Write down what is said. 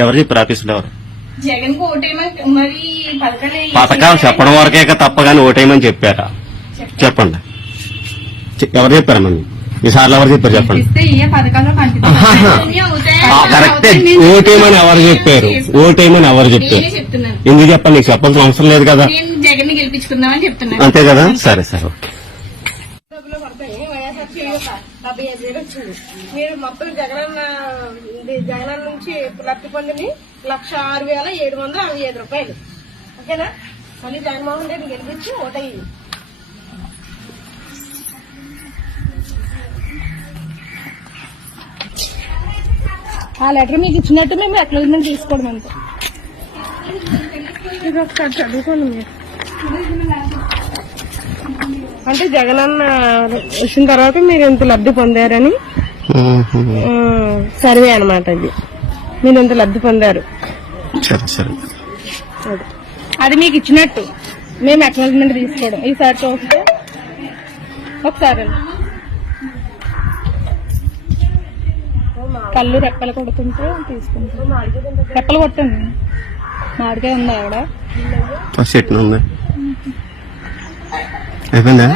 ఎవరు చెప్పారు ఆఫీసులో? ఎవరు జగన్ ఓటేమని మరి పథకాలు చెప్పడం వరకే తప్ప కానీ ఓటేయమని చెప్పారా? చెప్పండి. చెప్పండి ఎవరు చెప్పారమ్మా ఈ సార్లు ఎవరు చెప్పారు చెప్పండి. కరెక్టే. ఓటేయమని ఎవరు చెప్పారు? ఓటేయమని ఎవరు చెప్పారు? ఎందుకు చెప్పాలి? నీకు చెప్పాల్సిన అవసరం లేదు కదా. జగన్ గెలిపించుకుందామని చెప్తున్నాను. అంతే కదా? సరే సరే ఓకే. డబ్బులు పడతాయి వైఎస్ఆర్ డెబ్బై ఐదు వేలు వచ్చింది. మీరు మొత్తం జగనన్న జగనన్న నుంచి లబ్ధి పొందిని లక్ష ఆరు వేల ఏడు వందల అరవై ఐదు రూపాయలు. ఓకేనా? మళ్ళీ జగన్మోహన్ రెడ్డి గెలిపించి ఓటయ్యింది ఆ లెటర్ మీకు ఇచ్చినట్టు మేము అక్నాలజ్మెంట్ తీసుకోవడం అంతే. ఇది ఒకసారి చదువుకోండి మీరు. అంటే జగనన్న వచ్చిన తర్వాత మీరు ఎంత లబ్ధి పొందారని? సర్వే అన్నమాట ఇది మీరు ఎంత లబ్ధి పొందారు? అది. అది మీకు ఇచ్చినట్టు. మేము అక్నాలజ్మెంట్ తీసుకోవడం. ఈసారి చూస్తే ఒకసారి కళ్ళు రెప్పలు కొడుతుంటే తీసుకుంటాం. రెప్పలు కొట్టండి. మామిడికాయ ఉందా ఆవిడ? ఉంది. అయిపోయిందా